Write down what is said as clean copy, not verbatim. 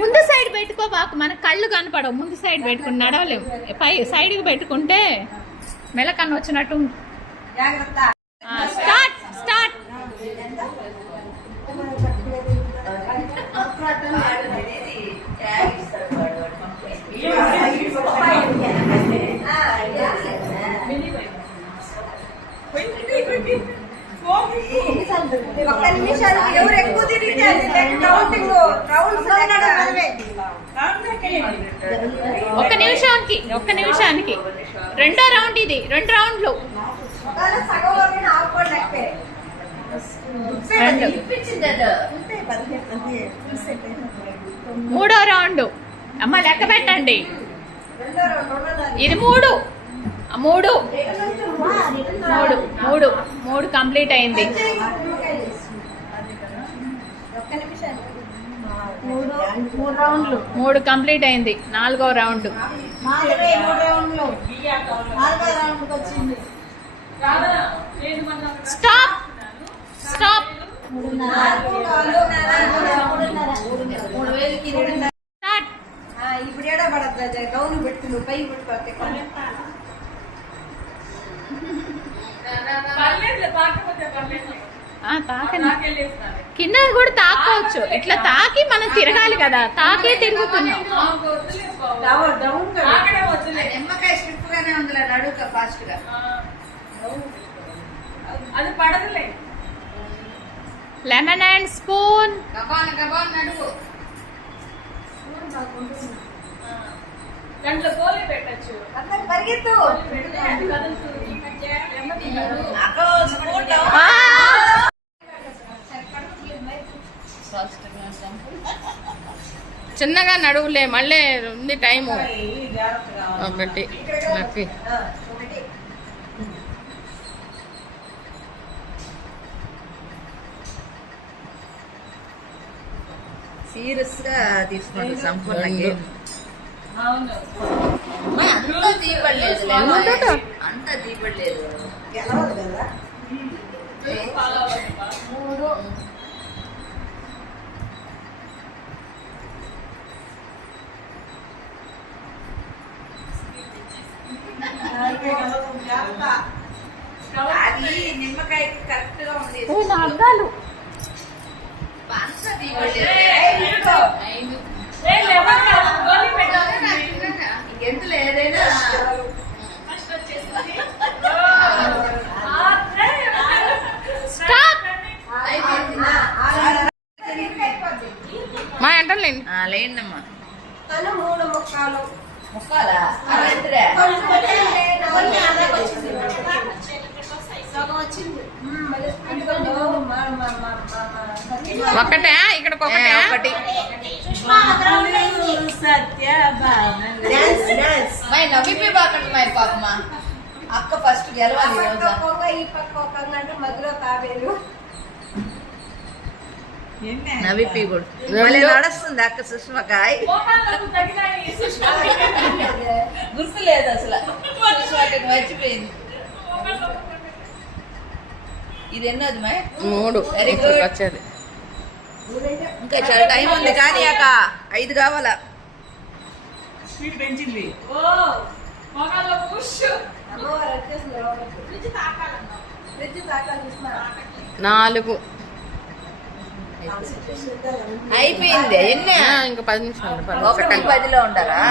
ముందు సైడ్ పెట్టుకో బాకు, మన కళ్ళు కనపడవు. ముందు సైడ్ పెట్టుకుని నడవలేము. పై సైడ్కి పెట్టుకుంటే మెలకన్ను వచ్చినట్టు. Start start. ఒక్క నిమిషానికి ఎవరు ఎక్కువ తిరిగితే ఒక్క నిమిషానికి రెండో రౌండ్ ఇది. 2 రౌండ్లు. మూడో రౌండ్. అమ్మ లెక్క పెట్టండి. ఇది 3 కంప్లీట్ అయింది. 3 కంప్లీట్ అయింది. 4వ రౌండ్. Stop stop. ఇప్పుడు ఏడా పడద్దు గౌను పెట్టుకుని పై పెట్టుకోతే కింద కూడా తాకోవచ్చు. ఇట్లా తాకి మనం తిరగాలి కదా, తాకే తిరుగుతున్నాం. నిమ్మకాయ స్ట్రిప్ గానే ఉందిలే, నడుక ఫాస్ట్ గా అది పడదులే. Lemon and spoon. నడువు దాంట్లో గోలి పెట్టచ్చు. పరిగెత్తు. చిన్నగా నడువులే, మళ్ళీ ఉంది టైము. ఒకటి సీరియస్ గా తీసుకోండి సంపూర్ణంగా. అంత తీపడలేదు, అంత తీపడలేదు. గెలవదు కదా. 3 అది నిమ్మకాయ కరెక్ట్ గా ఉంది. అద్దాలు అంత తీపడలేదు. ఇంకెంతలో ఏదైనా మా ఎంటలేండి. లేండమ్మా. 3 ముక్కాలు. ఒకటే ఇక్కడికి ఒకటే. ఒకటి నవ్విపి బాకండి మా పాపమా. అక్క ఫస్ట్ గెలవాలి. ఈ పక్క ఒక గంట మధ్యలో తావేలు నవ్విపి కూడా నడుస్తుంది అక్క. సుష్మకాయ్ గుర్తు లేదు అసలు. మర్చిపోయింది. ఇది ఎన్నోది మా 3. Very good. వచ్చేది ఇంకా చాలా టైం ఉంది కానీ అక్క 5 కావాలా. స్పీడ్ పెంచింది. 4 అయిపోయింది. ఎన్ని ఇంకా 10 నిమిషాలు. 1:10లో ఉంటారా?